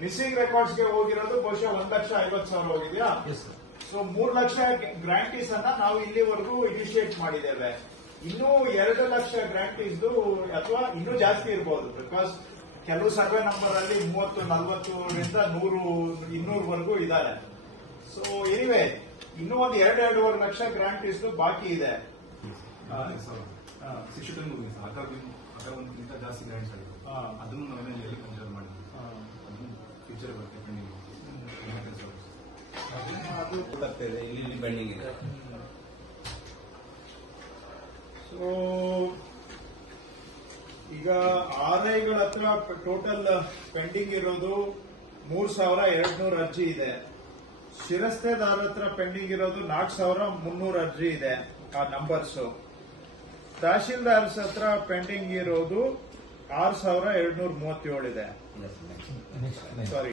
Missing ರೆಕಾರ್ಡ್ಸ್ಗೆ ಹೋಗಿರೋದು ಬಹುಶಃ ಒಂದ್ ಲಕ್ಷ ಐವತ್ತು ಸಾವಿರ ಹೋಗಿದೆಯಾ? ಎಸ್ ಸರ್ ಸೊ ಮೂರ್ ಲಕ್ಷ ಗ್ರಾಂಟೀಸ್ ಅನ್ನ ನಾವು ಇಲ್ಲಿವರೆಗೂ ಇನಿಷಿಯೇಟ್ ಮಾಡಿದ್ದೇವೆ. ಇನ್ನೂ ಎರಡು ಲಕ್ಷ ಗ್ರಾಂಟೀಸ್ದು ಅಥವಾ ಇನ್ನೂ ಜಾಸ್ತಿ ಇರಬಹುದು ಬಿಕಾಸ್ ಕೆಲವು ಸರ್ವೆ ನಂಬರ್ ಅಲ್ಲಿ ಮೂವತ್ತು ನಲವತ್ತರಿಂದ ನೂರು ಇನ್ನೂರವರೆಗೂ ಇದ್ದಾರೆ ಸೊ ಎನಿವೆ ಇನ್ನೂ ಒಂದು ಎರಡು ಎರಡೂವರೆ ಲಕ್ಷ ಗ್ರಾಂಟೀಸ್ ಬಾಕಿ ಇದೆ. ಶಿಕ್ಷಕರು ಅದರ ಒಂದಕ್ಕಿಂತ ಜಾಸ್ತಿ ಗ್ರಾಂಟ್ಸ್. ಅದನ್ನು ನಾವೇನು ಫ್ಯೂಚರ್ ಬರುತ್ತೆ ಅದು ಗೊತ್ತಾಗ್ತಿದೆ ಇಲ್ಲಿ ಇಲ್ಲಿ ಪೆಂಡಿಂಗ್ ಇದೆ. ಸೊ ಈಗ ಆದಾಯಗಳ ಐಗಳ ಹತ್ರ ಟೋಟಲ್ ಪೆಂಡಿಂಗ್ ಇರೋದು ಮೂರ್ ಸಾವಿರ ಎರಡ್ನೂರ ಅರ್ಜಿ ಇದೆ. ಶಿರಸ್ತೆದಾರ ಹತ್ರ ಪೆಂಡಿಂಗ್ ಇರೋದು ನಾಲ್ಕು ಸಾವಿರ ಮುನ್ನೂರ ಅರ್ಜಿ ಇದೆ ಆ ನಂಬರ್ಸ್ ತಹಶೀಲ್ದಾರ್ಸ್ ಹತ್ರ ಪೆಂಡಿಂಗ್ ಇರೋದು ಆರು ಸಾವಿರ ಎರಡ್ನೂರ ಮೂವತ್ತೇಳು ಇದೆ. ಸಾರಿ